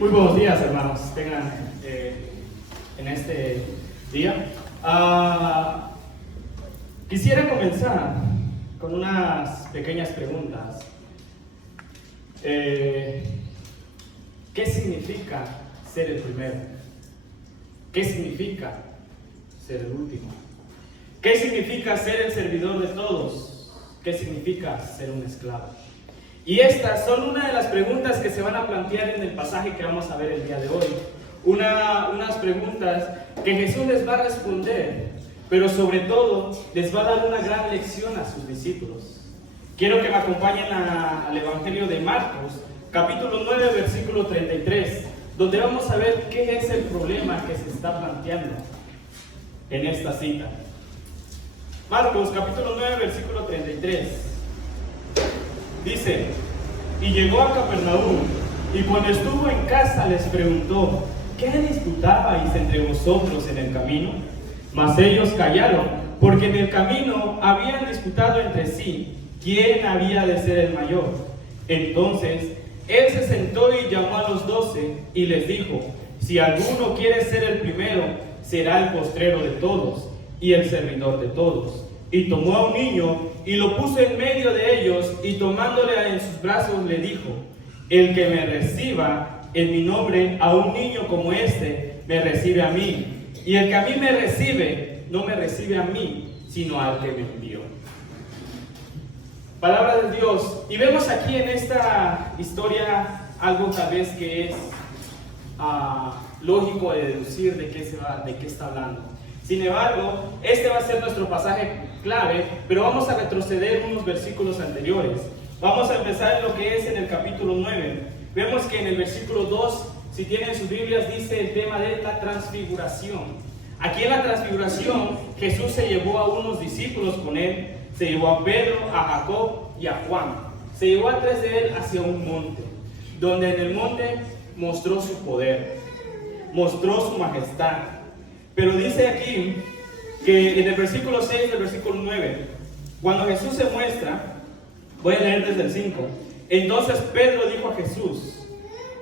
Muy buenos días, hermanos. Tengan en este día. Quisiera comenzar con unas pequeñas preguntas. ¿Qué significa ser el primero? ¿Qué significa ser el último? ¿Qué significa ser el servidor de todos? ¿Qué significa ser un esclavo? Y estas son una de las preguntas que se van a plantear en el pasaje que vamos a ver el día de hoy. Unas preguntas que Jesús les va a responder, pero sobre todo les va a dar una gran lección a sus discípulos. Quiero que me acompañen al Evangelio de Marcos, capítulo 9, versículo 33, donde vamos a ver qué es el problema que se está planteando en esta cita. Marcos, capítulo 9, versículo 33. Dice: y llegó a Capernaum, y cuando estuvo en casa les preguntó: ¿qué disputabais entre vosotros en el camino? Mas ellos callaron, porque en el camino habían disputado entre sí quién había de ser el mayor. Entonces él se sentó y llamó a los 12 y les dijo: si alguno quiere ser el primero, será el postrero de todos y el servidor de todos. Y tomó a un niño y lo puso en medio de ellos, y tomándole en sus brazos le dijo: el que me reciba en mi nombre, a un niño como este, me recibe a mí. Y el que a mí me recibe, no me recibe a mí, sino al que me envió. Palabra de Dios. Y vemos aquí en esta historia algo tal vez que es lógico de deducir de qué está hablando. Sin embargo, este va a ser nuestro pasaje clave, pero vamos a retroceder unos versículos anteriores. Vamos a empezar en lo que es en el capítulo 9. Vemos que en el versículo 2, si tienen sus Biblias, dice el tema de la transfiguración. Aquí en la transfiguración, Jesús se llevó a unos discípulos con él, se llevó a Pedro, a Jacob y a Juan. Se llevó a 3 de él hacia un monte, donde en el monte mostró su poder, mostró su majestad. Pero dice aquí que en el versículo 6 del versículo 9, cuando Jesús se muestra, voy a leer desde el 5. Entonces Pedro dijo a Jesús: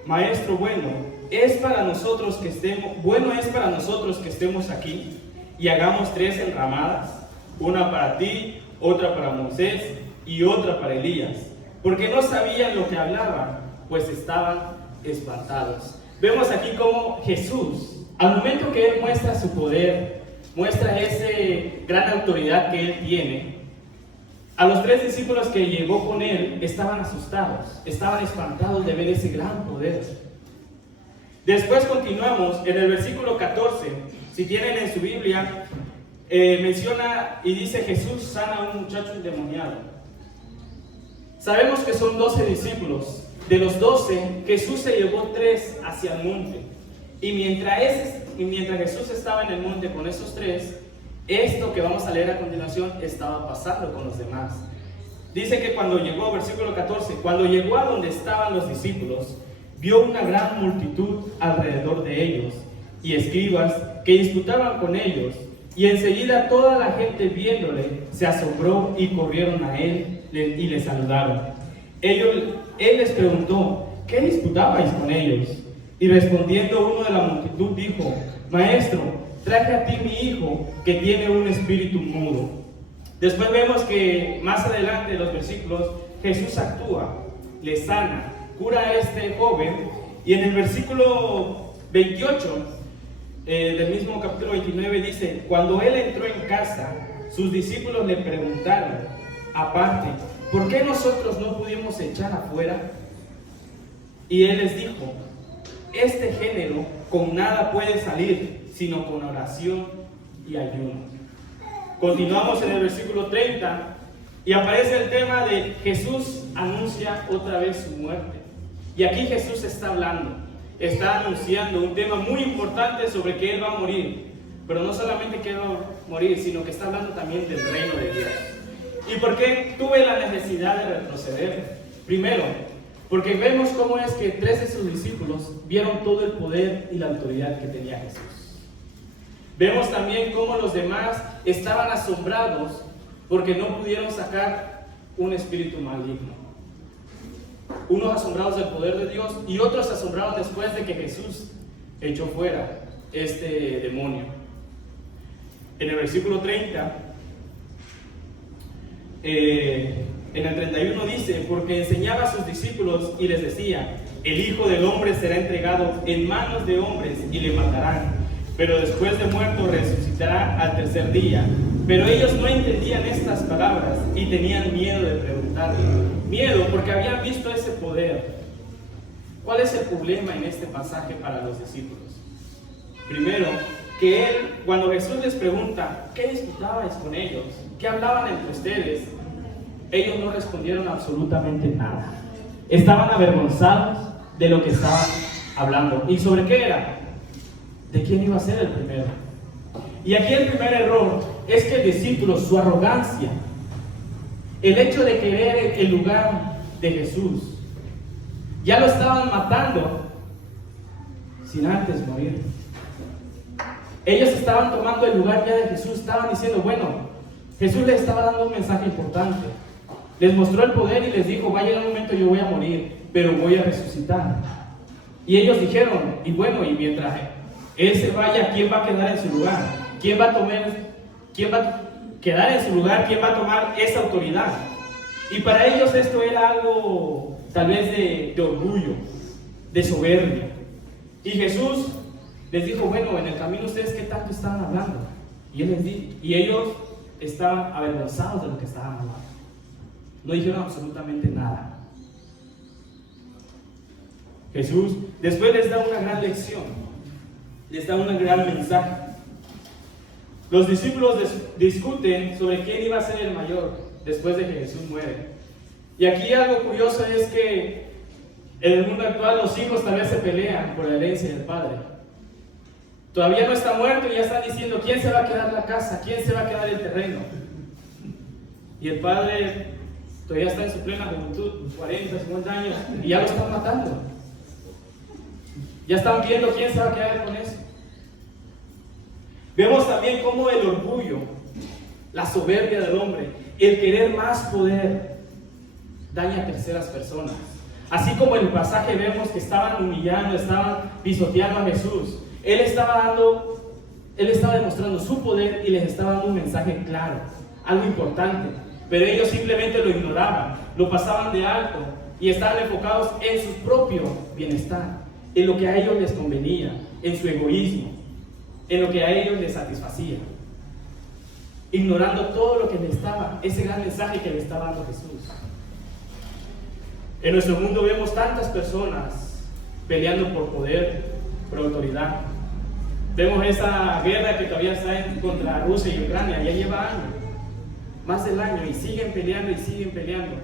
Maestro, bueno es para nosotros que estemos aquí y hagamos 3 enramadas, una para ti, otra para Moisés y otra para Elías, porque no sabían lo que hablaban, pues estaban espantados. Vemos aquí cómo Jesús, al momento que Él muestra su poder, muestra esa gran autoridad que Él tiene, a los 3 discípulos que llegó con Él estaban asustados, estaban espantados de ver ese gran poder. Después continuamos en el versículo 14, si tienen en su Biblia, menciona y dice: Jesús sana a un muchacho endemoniado. Sabemos que son 12 discípulos. De los 12, Jesús se llevó 3 hacia el monte. Y mientras Jesús estaba en el monte con esos 3, esto que vamos a leer a continuación estaba pasando con los demás. Dice que cuando llegó, versículo 14, cuando llegó a donde estaban los discípulos, vio una gran multitud alrededor de ellos y escribas que disputaban con ellos. Y enseguida toda la gente, viéndole, se asombró y corrieron a él y le saludaron. Él les preguntó: ¿qué disputabais con ellos? Y respondiendo uno de la multitud dijo: Maestro, traje a ti mi hijo, que tiene un espíritu mudo. Después vemos que más adelante en los versículos Jesús actúa, le sana, cura a este joven. Y en el versículo 28 del mismo capítulo 29 dice: cuando él entró en casa, sus discípulos le preguntaron aparte: ¿por qué nosotros no pudimos echar afuera? Y él les dijo: este género con nada puede salir, sino con oración y ayuno. Continuamos en el versículo 30 y aparece el tema de Jesús anuncia otra vez su muerte. Y aquí Jesús está hablando, está anunciando un tema muy importante sobre que Él va a morir. Pero no solamente que Él va a morir, sino que está hablando también del reino de Dios. ¿Y por qué tuve la necesidad de retroceder? Primero, porque vemos cómo es que 3 de sus discípulos vieron todo el poder y la autoridad que tenía Jesús. Vemos también cómo los demás estaban asombrados porque no pudieron sacar un espíritu maligno. unos asombrados del poder de Dios y otros asombrados después de que Jesús echó fuera este demonio. En el versículo 30, en el 31 dice: porque enseñaba a sus discípulos y les decía: el Hijo del Hombre será entregado en manos de hombres y le matarán, pero después de muerto resucitará al tercer día. Pero ellos no entendían estas palabras y tenían miedo de preguntarle. Miedo porque habían visto ese poder. ¿Cuál es el problema en este pasaje para los discípulos? Primero, que cuando Jesús les pregunta: ¿qué disputabais con ellos? ¿Qué hablaban entre ustedes? Ellos no respondieron absolutamente nada. Estaban avergonzados de lo que estaban hablando. ¿Y sobre qué era? ¿De quién iba a ser el primero? Y aquí el primer error es que el discípulo, su arrogancia, el hecho de querer el lugar de Jesús, ya lo estaban matando sin antes morir. Ellos estaban tomando el lugar ya de Jesús, estaban diciendo: bueno, Jesús les estaba dando un mensaje importante, les mostró el poder y les dijo: va a llegar un momento, yo voy a morir, pero voy a resucitar. Y ellos dijeron: y bueno, y mientras Él se vaya, ¿quién va a quedar en su lugar? ¿Quién va a quedar en su lugar? ¿Quién va a tomar esa autoridad? Y para ellos esto era algo tal vez de orgullo, de soberbia. Y Jesús les dijo: bueno, en el camino ustedes ¿qué tanto estaban hablando? Y ellos estaban avergonzados de lo que estaban hablando. No dijeron absolutamente nada. Jesús después les da una gran lección, les da un gran mensaje. Los discípulos discuten sobre quién iba a ser el mayor después de que Jesús muere. Y aquí algo curioso es que en el mundo actual los hijos tal vez se pelean por la herencia del padre. Todavía no está muerto y ya están diciendo: ¿quién se va a quedar la casa? ¿Quién se va a quedar el terreno? Y el padre todavía está en su plena juventud, 40, 50 años, y ya lo están matando. Ya están viendo quién se va a quedar con eso. Vemos también cómo el orgullo, la soberbia del hombre, el querer más poder, daña a terceras personas. Así como en el pasaje vemos que estaban humillando, estaban pisoteando a Jesús. Él estaba demostrando su poder y les estaba dando un mensaje claro, algo importante. Pero ellos simplemente lo ignoraban, lo pasaban de alto y estaban enfocados en su propio bienestar, en lo que a ellos les convenía, en su egoísmo, en lo que a ellos les satisfacía, ignorando todo lo que les estaba, ese gran mensaje que le estaba dando Jesús. En nuestro mundo vemos tantas personas peleando por poder, por autoridad. Vemos esa guerra que todavía está contra Rusia y Ucrania, ya lleva años, más del año, y siguen peleando y siguen peleando.